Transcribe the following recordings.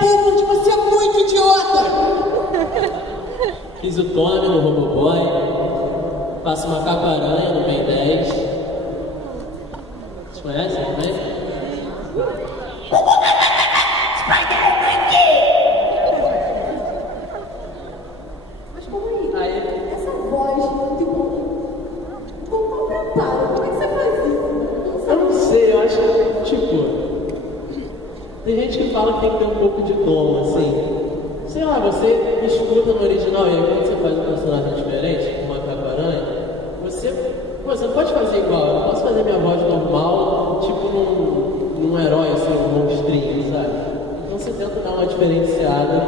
Pulford, você é muito idiota! Fiz o Tommy no Roboboy. Faço uma Macaco-Aranha no Ben 10. Vocês conhecem também? Mas como aí? Essa voz, tipo, como preparo? Como é que você faz isso? Eu não sei, eu acho que, tipo, tem gente que fala que tem que ter um pouco de tom, assim. Sei lá, você escuta no original e aí quando você faz um personagem diferente, como Macaco-Aranha, você não pode fazer igual. Eu não posso fazer minha voz normal, tipo num herói, assim, um monstrinho, sabe? Então você tenta dar uma diferenciada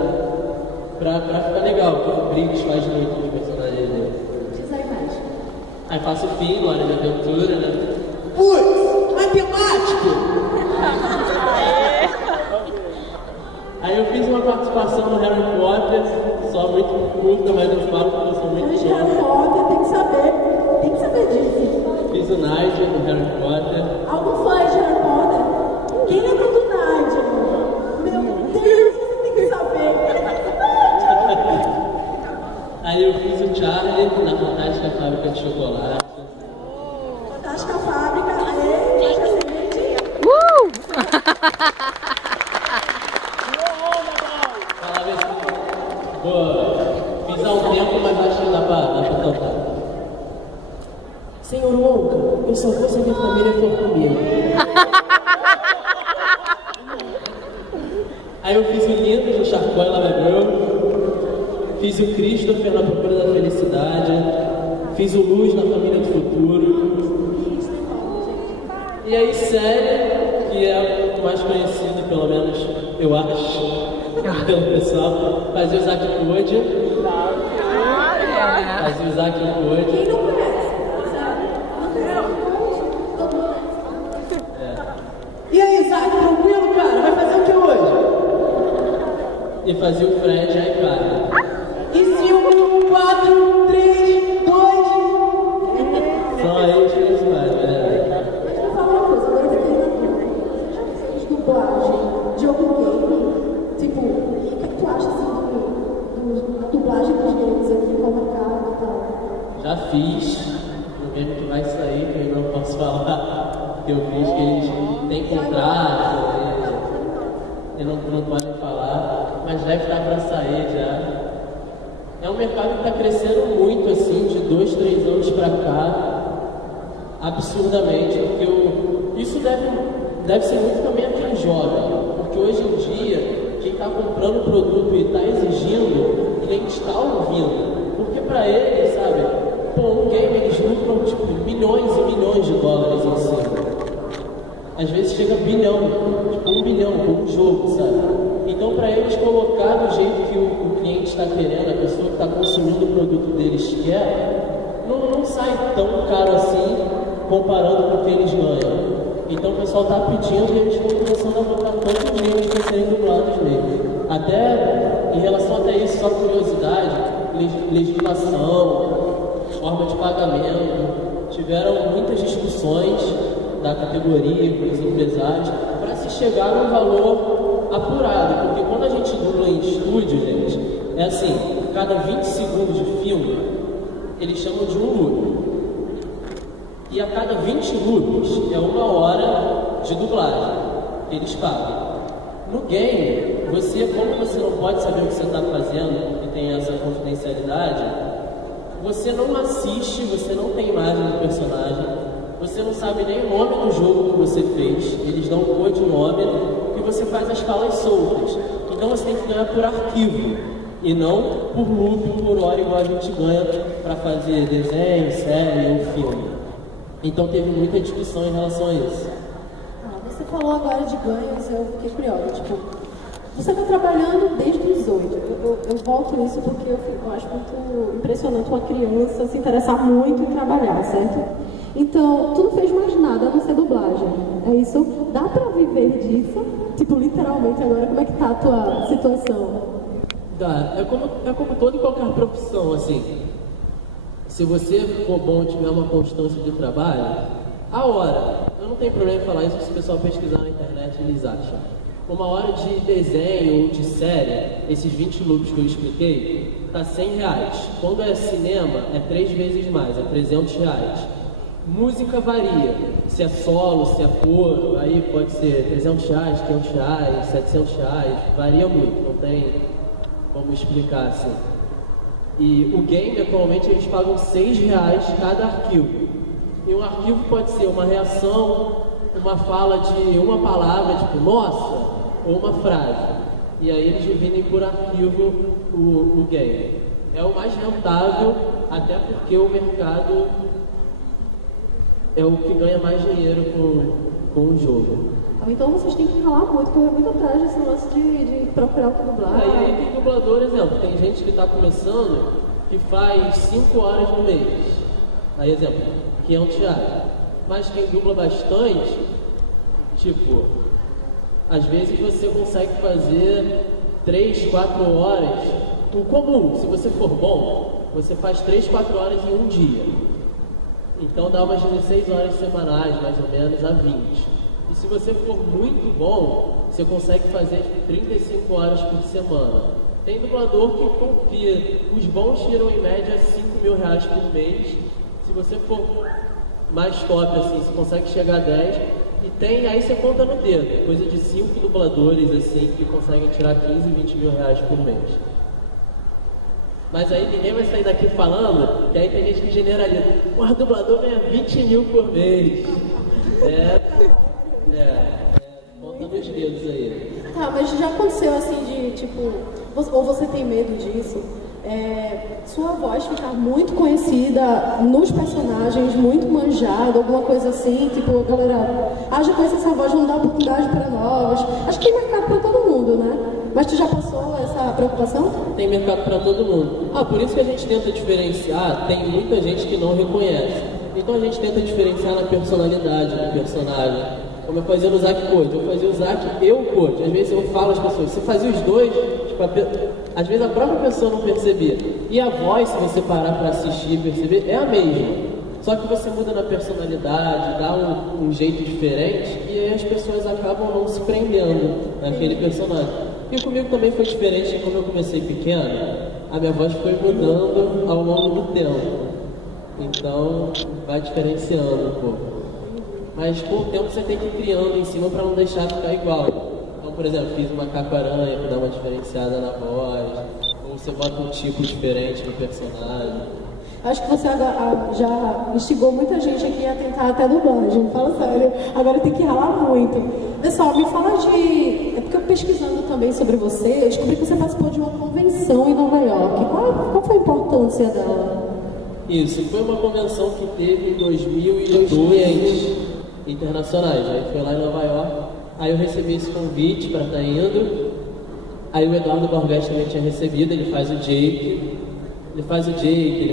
pra ficar legal, porque o Briggs faz muito de personagens dele. Diz aí mais. Aí faço o fim, Hora de Aventura, né? Putz, matemático! Aí eu fiz uma participação no Harry Potter, só muito curta, mas eu falo que eu sou muito Mas bom. Harry Potter tem que saber disso. Fiz o Nigel no Harry Potter. Algum fã de Harry Potter? Ninguém lembra do Nigel. Meu Deus, você tem que saber. Aí eu fiz o Charlie na Fantástica Fábrica de Chocolate. Fantástica Fábrica, aê, já seguinte. Boa. Fiz há um tempo, mas acho que dá pra cantar. Senhor Wonka, eu só vou se a minha família for comigo. Aí eu fiz o Lindos no Sharkboy Lava Girl. Fiz o Christopher na Procura da Felicidade. Fiz o Luz na Família do Futuro. E aí, série, que é o mais conhecido, pelo menos eu acho, pelo pessoal, fazia o Zack Code. Fazia o Zack Code. Quem não conhece? E aí, Zack, tranquilo, cara? Vai fazer o que hoje? E fazia o Fred aí, cara. E 5, 4, 3, 2... Só aí tinha isso mais, né? Mas vou falar uma coisa, agora eu fiquei na dúvida. Você já fez dublagem de algum game? Tipo, e o que tu acha assim da dublagem dos games aqui no mercado e tal? Já fiz. No game que vai sair, que eu não posso falar. Que eu fiz, que eles têm contrato. E não podem falar. Mas deve estar para sair já. É um mercado que está crescendo muito, assim, de 2, 3 anos para cá, absurdamente, porque isso deve ser muito também a quem jovem, porque hoje em dia, quem está comprando o produto e está exigindo, ele está ouvindo, porque para ele, sabe, um game eles lucram, tipo, milhões e milhões de dólares em cima. Às vezes chega a bilhão, tipo 1 bilhão por um jogo, sabe? Então, para eles colocar do jeito que o cliente está querendo, a pessoa que está consumindo o produto deles quer, não sai tão caro assim comparando com o que eles ganham. Então, o pessoal está pedindo e eles estão começando a botar todos os games para serem dublados nele. Até, em relação até isso, só curiosidade, legislação, forma de pagamento, tiveram muitas discussões da categoria com os empresários para se chegar num valor apurado, porque quando a gente dubla em estúdio, gente, é assim, cada 20 segundos de filme, eles chamam de um loop. E a cada 20 loops é 1 hora de dublagem que eles pagam. No game, como você não pode saber o que você está fazendo e tem essa confidencialidade, você não assiste, você não tem imagem do personagem, você não sabe nem o nome do jogo que você fez, eles dão um codinome e você faz as falas soltas. Então você tem que ganhar por arquivo e não por loop, por hora, igual a gente ganha para fazer desenho, série ou filme. Então teve muita discussão em relação a isso. Você falou agora de ganhos, eu fiquei curiosa, tipo, você está trabalhando desde os 8. Eu volto nisso porque eu acho muito impressionante uma criança se interessar muito em trabalhar, certo? Então, tu não fez mais nada a não ser dublagem. É isso? Dá pra viver disso? Tipo, literalmente agora, como é que tá a tua situação? Dá. É como toda e qualquer profissão, assim. Se você for bom e tiver uma constância de trabalho, a hora. Eu não tenho problema em falar isso, se o pessoal pesquisar na internet, eles acham. Uma hora de desenho ou de série, esses 20 loops que eu expliquei, tá R$100. Quando é cinema, é 3 vezes mais, é R$300. Música varia, se é solo, se é coro, aí pode ser R$300, R$500, R$700, varia muito, não tem como explicar assim. E o game, atualmente, eles pagam R$6 cada arquivo. E um arquivo pode ser uma reação, uma fala de uma palavra, tipo, nossa, ou uma frase. E aí eles dividem por arquivo o game. É o mais rentável, até porque o mercado é o que ganha mais dinheiro com o jogo. Então vocês têm que ralar muito, correr muito atrás desse lance de procurar o que dublar. Aí tem dublador, exemplo, tem gente que está começando que faz 5 horas no mês. Aí, exemplo, R$500. Mas quem dubla bastante, tipo, às vezes você consegue fazer 3, 4 horas. O comum, se você for bom, você faz 3, 4 horas em um dia. Então dá umas 16 horas semanais, mais ou menos, a 20. E se você for muito bom, você consegue fazer 35 horas por semana. Tem dublador que confia. Os bons tiram em média R$5.000 por mês. Se você for mais top, assim, você consegue chegar a 10. E tem, aí você conta no dedo, coisa de 5 dubladores, assim, que conseguem tirar 15, 20 mil reais por mês. Mas aí ninguém vai sair daqui falando, que aí tem gente que generaliza. O dublador ganha 20 mil por mês. Conta nos dedos aí. Tá, mas já aconteceu assim de, tipo, ou você tem medo disso? Sua voz ficar muito conhecida nos personagens, muito manjada, alguma coisa assim, tipo, galera, já conhece essa voz, não dá oportunidade para novos. Acho que tem mercado para todo mundo, né? Mas tu já passou essa preocupação? Tem mercado para todo mundo. Por isso que a gente tenta diferenciar, tem muita gente que não reconhece. Então a gente tenta diferenciar na personalidade do personagem. Como eu fazia no Zack Code, eu fazia o Zack e o Code. Às vezes eu falo às pessoas, você fazia os dois, tipo, às vezes a própria pessoa não percebia. E a voz, se você parar para assistir e perceber, é a mesma. Só que você muda na personalidade, dá um jeito diferente, e aí as pessoas acabam não se prendendo naquele personagem. E comigo também foi diferente, como eu comecei pequeno, a minha voz foi mudando ao longo do tempo. Então, vai diferenciando um pouco. Mas com o tempo você tem que ir criando em cima para não deixar ficar igual. Então, por exemplo, fiz uma caco-aranha para dar uma diferenciada na voz, ou você bota um tipo diferente no personagem. Acho que você já instigou muita gente aqui a tentar até dublagem, fala sério. Agora tem que ralar muito. Pessoal, me fala de... É porque eu pesquisando também sobre você, eu descobri que você participou de uma convenção em Nova York. Qual foi a importância dela? Isso, foi uma convenção que teve em 2002, internacionais. Aí foi lá em Nova York. Aí eu recebi esse convite para estar indo. Aí o Eduardo Borghetti também tinha recebido, ele faz o Jake. Ele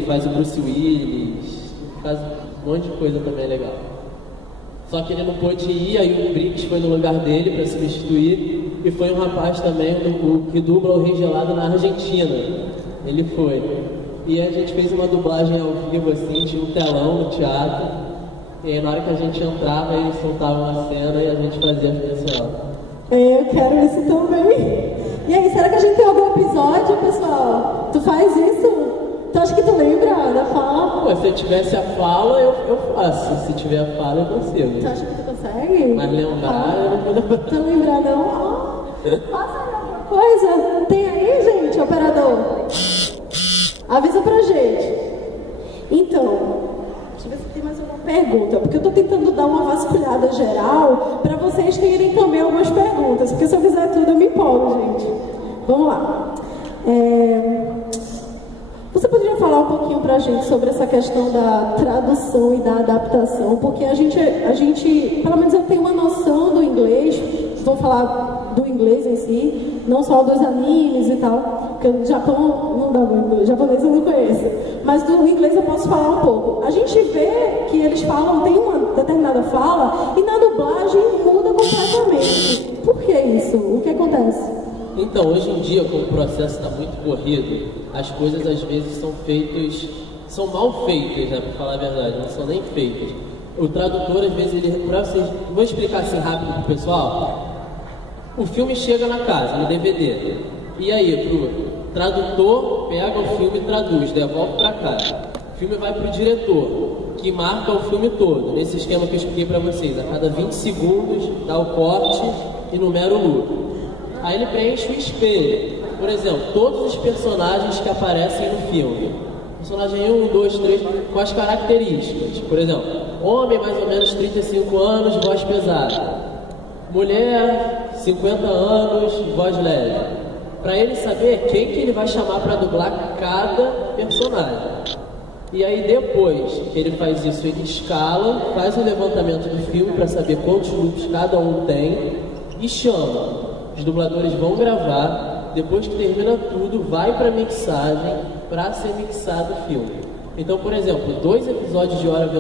faz o Bruce Willis, faz um monte de coisa também legal. Só que ele não pôde ir, aí o Briggs foi no lugar dele para substituir. E foi um rapaz também que dubla o Rei Gelado na Argentina. Ele foi. E a gente fez uma dublagem ao vivo, assim, tinha um telão no teatro. E aí na hora que a gente entrava, eles soltavam a cena e a gente fazia a especial. Eu quero esse também. E aí, será que a gente tem algum episódio, pessoal? Tu faz isso? Tu acha que tu lembra da fala? Pô, se eu tivesse a fala, eu faço. Se tiver a fala, eu consigo. Tu acha que tu consegue? Mas lembrar, eu não vou. Tu lembrar não? Passa alguma coisa? Tem aí, gente, operador? Avisa pra gente. Então, deixa eu ver se tem mais alguma pergunta, porque eu tô tentando dar uma vasculhada geral para vocês terem também algumas perguntas, porque se eu fizer tudo eu me empolgo, gente. Vamos lá. Você poderia falar um pouquinho pra gente sobre essa questão da tradução e da adaptação, porque a gente, pelo menos eu tenho uma noção do inglês, vou falar do inglês em si, não só dos animes e tal, porque no Japão não dá muito, japonês eu não conheço, mas do inglês eu posso falar um pouco. A gente vê que eles falam, tem uma determinada fala, e na dublagem muda completamente. Por que isso? O que acontece? Então, hoje em dia, como o processo está muito corrido, as coisas às vezes são mal feitas, né, para falar a verdade, não são nem feitas. O tradutor, às vezes, vou explicar assim rápido para o pessoal. O filme chega na casa, no DVD. E aí, pro tradutor pega o filme e traduz, devolve para casa. O filme vai pro diretor, que marca o filme todo, nesse esquema que eu expliquei para vocês. A cada 20 segundos dá o corte e numera o loop. Aí ele preenche o espelho. Por exemplo, todos os personagens que aparecem no filme. Personagem 1, 2, 3, com as características. Por exemplo, homem mais ou menos 35 anos, voz pesada. Mulher, 50 anos, voz leve. Para ele saber quem que ele vai chamar para dublar cada personagem. E aí depois que ele faz isso, ele escala, faz o levantamento do filme para saber quantos loops cada um tem e chama. Os dubladores vão gravar, depois que termina tudo, vai para mixagem para ser mixado o filme. Então, por exemplo, 2 episódios de Hora de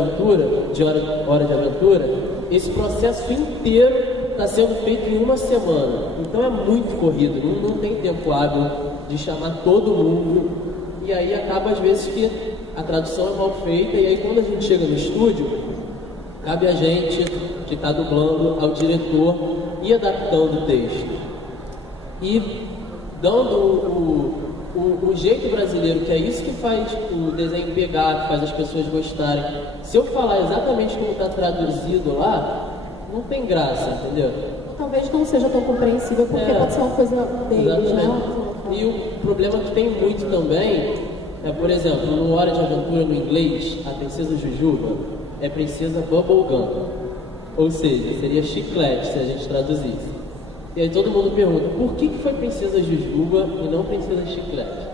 Aventura, esse processo inteiro está sendo feito em uma semana. Então é muito corrido, não tem tempo hábil de chamar todo mundo. E aí acaba às vezes que a tradução é mal feita. E aí quando a gente chega no estúdio, cabe a gente que está dublando, ao diretor, ir adaptando o texto. E dando o jeito brasileiro, que é isso que faz o desenho pegar, que faz as pessoas gostarem. Se eu falar exatamente como está traduzido lá, não tem graça, entendeu? Talvez não seja tão compreensível, porque pode ser uma coisa deles, exatamente, né? E o problema que tem muito também é, por exemplo, no Hora de Aventura no inglês, a princesa Jujuba é princesa Bubblegum. Ou seja, seria chiclete se a gente traduzisse. E aí todo mundo pergunta, por que foi princesa Jujuba e não princesa Chiclete?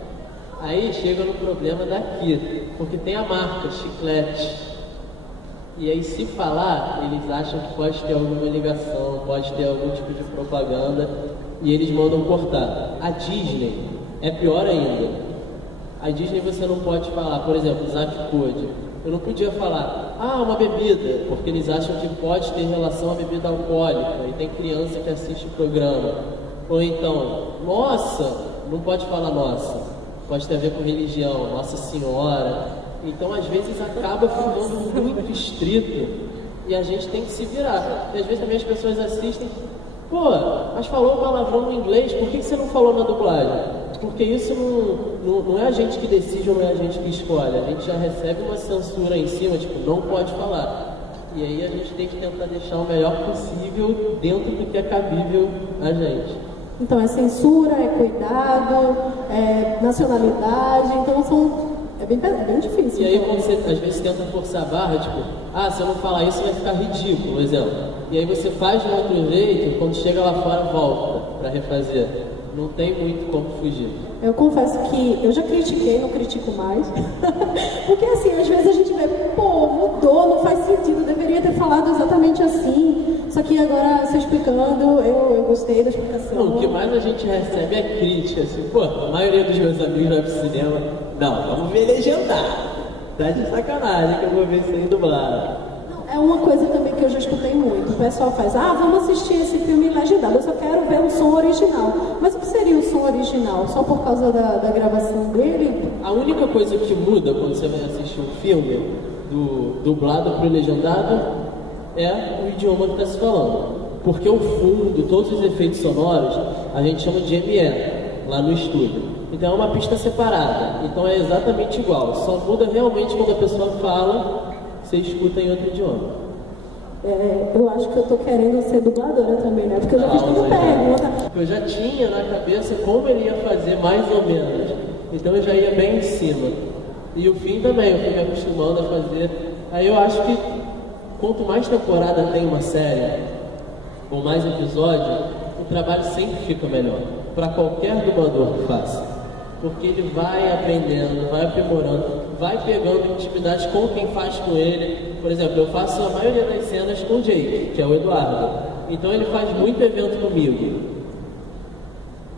Aí chega no problema daqui, porque tem a marca Chiclete. E aí se falar, eles acham que pode ter alguma ligação, pode ter algum tipo de propaganda, e eles mandam cortar. A Disney é pior ainda. A Disney você não pode falar, por exemplo, Zack Code. Eu não podia falar, uma bebida, porque eles acham que pode ter relação à bebida alcoólica, e tem criança que assiste o programa. Ou então, nossa, não pode falar nossa, pode ter a ver com religião, Nossa Senhora. Então, às vezes, acaba ficando muito estrito e a gente tem que se virar. E às vezes também as pessoas assistem, mas falou palavrão no inglês, por que você não falou na dublagem? Porque isso não é a gente que decide ou não é a gente que escolhe. A gente já recebe uma censura em cima, tipo, não pode falar. E aí a gente tem que tentar deixar o melhor possível dentro do que é cabível a gente. Então é censura, é cuidado, é nacionalidade, então é bem difícil. E aí quando você às vezes tenta forçar a barra, tipo, se eu não falar isso vai ficar ridículo, por exemplo. E aí você faz de outro jeito, quando chega lá fora volta para refazer. Não tem muito como fugir. Eu confesso que eu já critiquei, não critico mais. Porque assim, às vezes a gente vê, mudou, não faz sentido, deveria ter falado exatamente assim. Só que agora, você explicando, eu gostei da explicação. Não, o que mais a gente recebe é crítica, assim, a maioria dos meus amigos vai pro cinema, não, vamos ver legendado. Tá de sacanagem que eu vou ver isso aí dublado. É uma coisa também que eu já escutei muito. O pessoal faz, vamos assistir esse filme legendado, eu só quero ver o som original. Mas o que seria o som original? Só por causa da gravação dele? A única coisa que muda quando você vai assistir um filme do dublado pro legendado é o idioma que está se falando. Porque o fundo, todos os efeitos sonoros, a gente chama de ME lá no estúdio. Então é uma pista separada. Então é exatamente igual. Só muda realmente quando a pessoa fala, você escuta em outro idioma. Eu acho que eu tô querendo ser dubladora também, né? Porque eu já fiz tanta pergunta. Eu já tinha na cabeça como ele ia fazer mais ou menos. Então eu já ia bem em cima. E o fim também, eu fui me acostumando a fazer. Aí eu acho que quanto mais temporada tem uma série, ou mais episódio, o trabalho sempre fica melhor. Para qualquer dublador que faça. Porque ele vai aprendendo, vai aprimorando, vai pegando intimidade com quem faz com ele. Por exemplo, eu faço a maioria das cenas com o Jake, que é o Eduardo. Então ele faz muito evento comigo.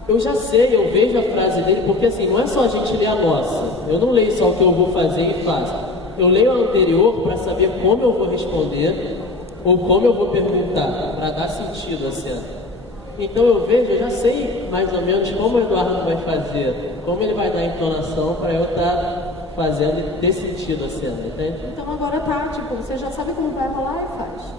Eu já sei, eu vejo a frase dele, porque assim, não é só a gente ler a nossa. Eu não leio só o que eu vou fazer e faço. Eu leio a anterior para saber como eu vou responder ou como eu vou perguntar, para dar sentido à cena. Então eu vejo, eu já sei mais ou menos como o Eduardo vai fazer, como ele vai dar entonação para eu estar fazendo e ter sentido a cena, entende? Então agora tá, tipo, você já sabe como vai rolar e faz.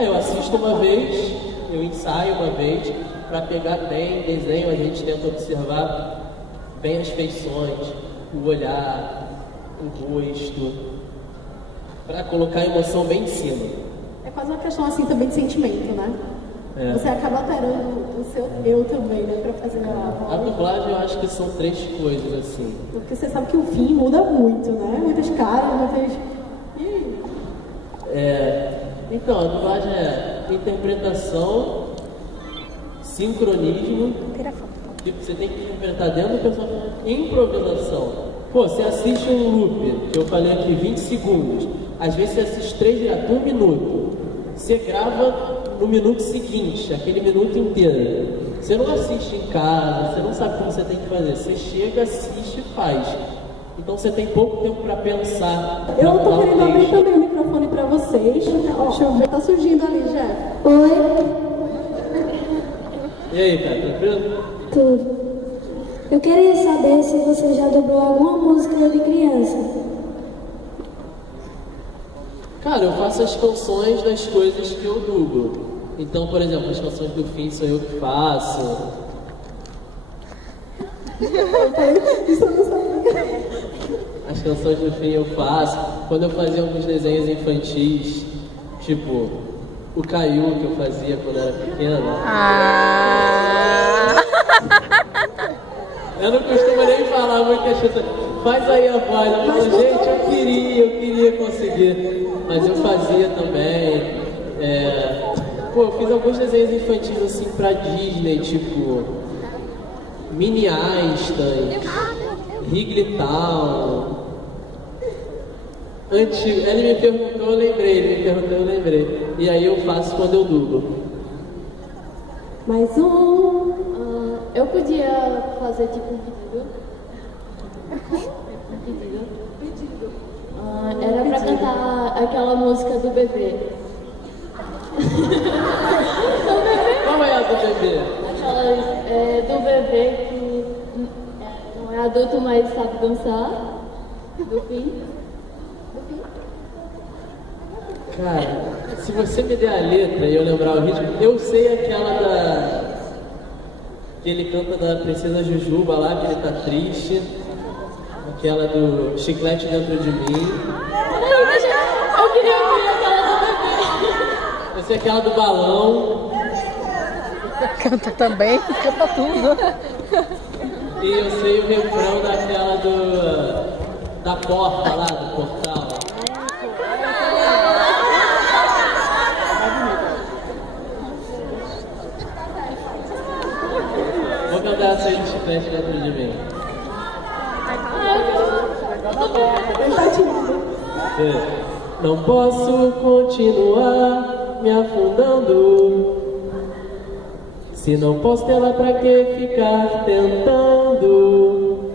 Eu assisto uma vez, eu ensaio uma vez, para pegar bem desenho, a gente tenta observar bem as feições, o olhar, o rosto, para colocar a emoção bem em cima. É quase uma questão assim também de sentimento, né? É. Você acaba alterando o seu eu também, né? Pra fazer a A dublagem eu acho que são 3 coisas assim. Porque você sabe que o fim muda muito, né? Muitas caras, muitas... Então, a dublagem é interpretação, sincronismo, tipo, você tem que interpretar dentro do personagem, improvisação. Pô, você assiste um loop, que eu falei aqui, 20 segundos. Às vezes você assiste 3 direto, 1 minuto. Você grava no minuto seguinte, aquele minuto inteiro. Você não assiste em casa, você não sabe como você tem que fazer. Você chega, assiste e faz. Então você tem pouco tempo para pensar. Eu tô querendo abrir também o microfone pra vocês. Deixa eu ver, tá surgindo ali, Jeff. Oi, E aí, cara, tranquilo? tudo. Eu queria saber se você já dublou alguma música de criança. Cara, eu faço as canções das coisas que eu dublo. Então, por exemplo, as canções do fim sou eu que faço. Isso eu não sabia. As canções do fim eu faço. Quando eu fazia alguns desenhos infantis, tipo o Caiu que eu fazia quando era pequeno. Eu não costumo nem falar muito que as pessoas faz aí a voz. Eu falo, gente, eu queria conseguir. Mas eu fazia também. Eu fiz alguns desenhos infantis assim pra Disney, tipo Mini Einstein, Wrigleytown. Antigo. Ele me perguntou, eu lembrei. E aí eu faço quando eu dublo. Mais um. Eu podia fazer tipo um pedido. Era pra cantar aquela música do bebê. Qual é a do bebê? Aquela do bebê que não é adulto, mas sabe dançar. Do fim. Cara, se você me der a letra e eu lembrar o ritmo, eu sei aquela que ele canta da Princesa Jujuba lá, que ele tá triste. Aquela do Chiclete Dentro de Mim. Eu queria ouvir aquela do bebê. Eu sei aquela do balão. Canta também, canta tudo. E eu sei o refrão daquela da porta lá, do portal. Vou cantar essa aí de Chiclete Dentro de Mim. Não posso continuar me afundando. Se não posso tê-la, pra que ficar tentando?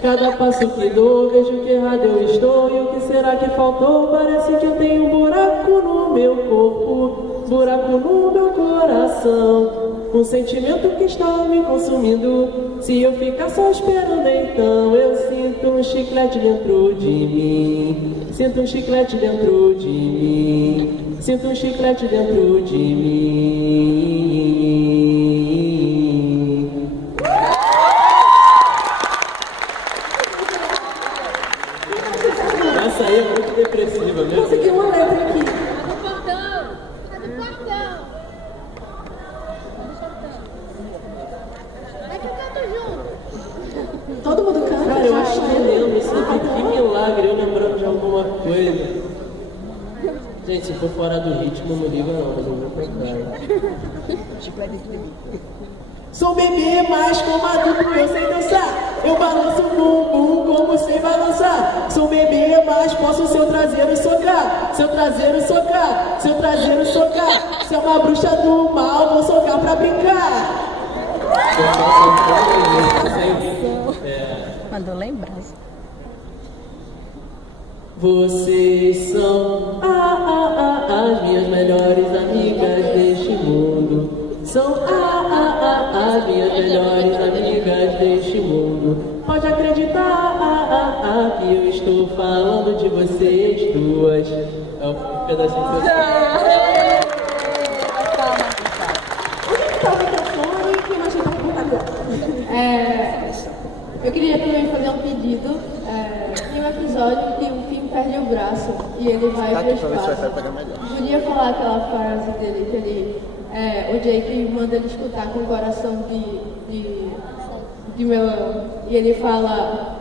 Cada passo que dou, vejo que errado eu estou. E o que será que faltou? Parece que eu tenho um buraco no meu corpo, buraco no meu coração. Um sentimento que está me consumindo. Se eu ficar só esperando, então eu sinto um chiclete dentro de mim. Sinto um chiclete dentro de mim. Sinto um chiclete dentro de mim. Essa aí é muito depressiva, né? Consegui uma letra aqui. Todo mundo canta. Cara, eu acho que eu lembro isso aqui. Que milagre, eu lembrando de alguma coisa. Gente, se for fora do ritmo, não liga não, mas eu vou cantar. Sou bebê, mas como adulto eu sei dançar. Eu balanço o bumbum como sei balançar. Sou bebê, mas posso seu traseiro socar. Seu traseiro socar, seu traseiro socar. Se é uma bruxa do mal, vou socar pra brincar. Mandou lembrança. Vocês são as minhas melhores amigas deste mundo. São as minhas melhores amigas deste mundo. Pode acreditar que eu estou falando de vocês duas. É o pedacinho que eu sei. Onde está o microfone? Quem mais está com Eu queria também fazer um pedido. Tem um episódio que o Finn perde o braço e ele vai pro espaço. Podia falar aquela frase dele que ele, o Jake manda ele escutar com o coração de melão. E ele fala,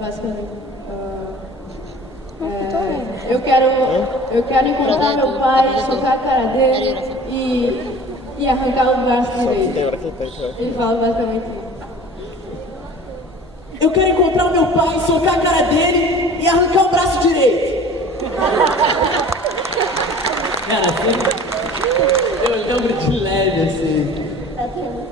basicamente, eu quero encontrar meu pai, socar a cara dele e arrancar o braço direito. Ele fala basicamente isso. Eu quero encontrar o meu pai, socar a cara dele e arrancar o braço direito. Cara, assim, eu lembro de leve, assim.